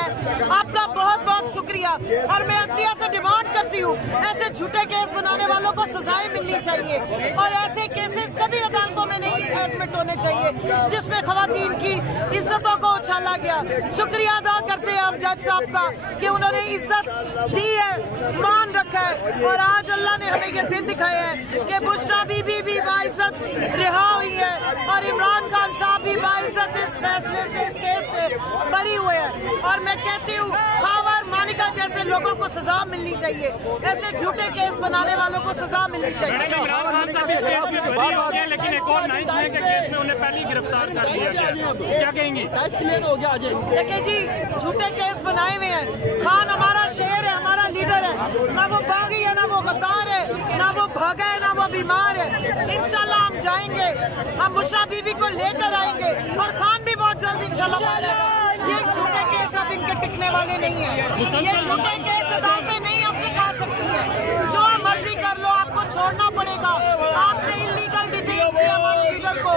है। आपका बहुत बहुत शुक्रिया। और मैं अदलिया से डिमांड करती हूँ, ऐसे झूठे केस बनाने वालों को सजाएं मिलनी चाहिए और ऐसे केसेस कभी अदालतों में नहीं एडमिट होने चाहिए जिसमें खवातीन की इज्जतों को उछाला गया। शुक्रिया अदा करते हैं हम जज साहब का कि उन्होंने इज्जत दी है, मान रखा है। और आज अल्लाह ने हमें ये दिन दिखाया है कि बुशरा बीबी भी बाइज्जत रिहा हुई है और इमरान खान साहब भी बाइज्जत इस फैसले से, इस केस से बरी हुए हैं। और मैं कहती हूँ खावर मानिका जैसे लोगों को सजा मिलनी चाहिए, ऐसे झूठे केस बनाने वालों को सजा मिलनी चाहिए। लेकिन एक और 9 मई के केस में उन्हें पहले गिरफ्तार कर लिया गया, क्या कहेंगी? देखिए जी, झूठे केस बनाए हुए हैं। खान हमारा शेर है, हमारा लीडर है, ना वो बागी है, ना वो गद्दार है, ना वो भागा है, ना वो बीमार है। इंशाल्लाह हम जाएंगे, हम बुशरा बीबी को लेकर आएंगे और खान भी बहुत जल्द इंशाल्लाह आएगा। ये झूठे केस अब इनके टिकने वाले नहीं है, ये झूठे केस अदालतें नहीं अब टिका सकती है। जो मर्जी कर लो, आपको छोड़ना पड़ेगा। आपने इलीगल डिटेन किया हमारे लीडर को,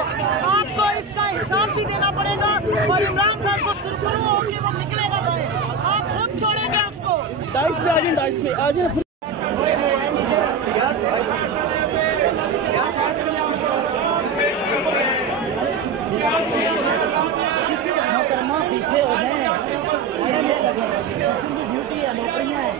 आपको इसका हिसाब भी देना पड़ेगा और इमरान खान को सुरखरू हो कि वो निकलेगा भाई, आप खुद छोड़ेंगे उसको। 22 पे आ जाए। पीछे हो गए, ड्यूटी है, नौकरियां हैं।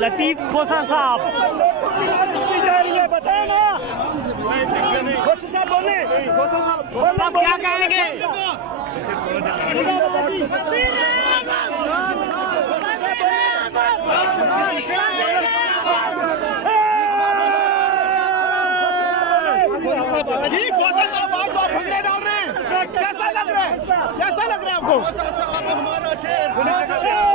लतीफ खोसा साहब बताए ना, खोसा साहब बोले, आप क्या कहेंगे? जी खोसा साहब आप तो भंगड़े डाल रहे हैं, कैसा लग रहा है? कैसा लग रहा है आपको? हमारा शेर भंगड़े डाल रहे हैं।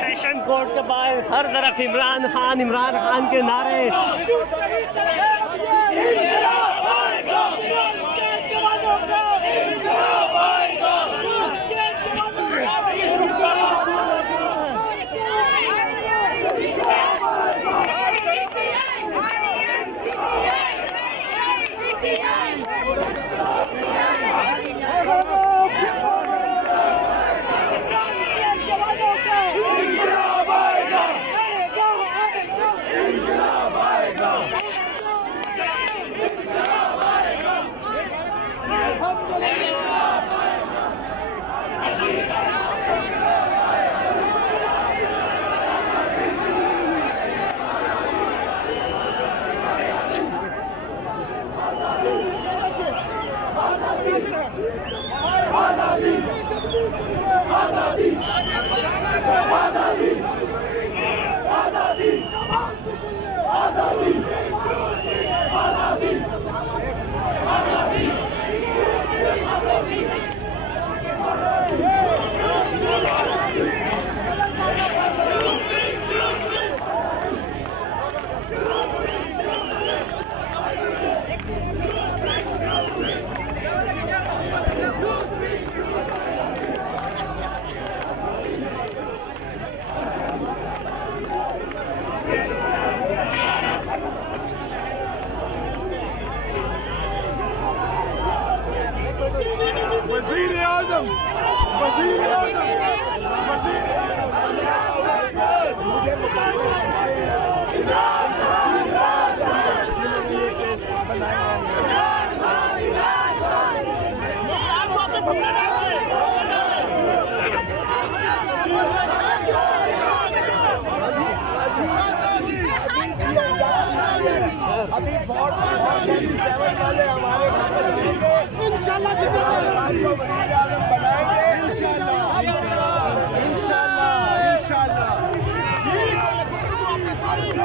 सेशन कोर्ट के बाहर हर तरफ इमरान खान के नारे। अभी 47 वाले हमारे साथ रहेंगे, इंशाल्लाह जितना बनाएंगे इंशाल्लाह। हैं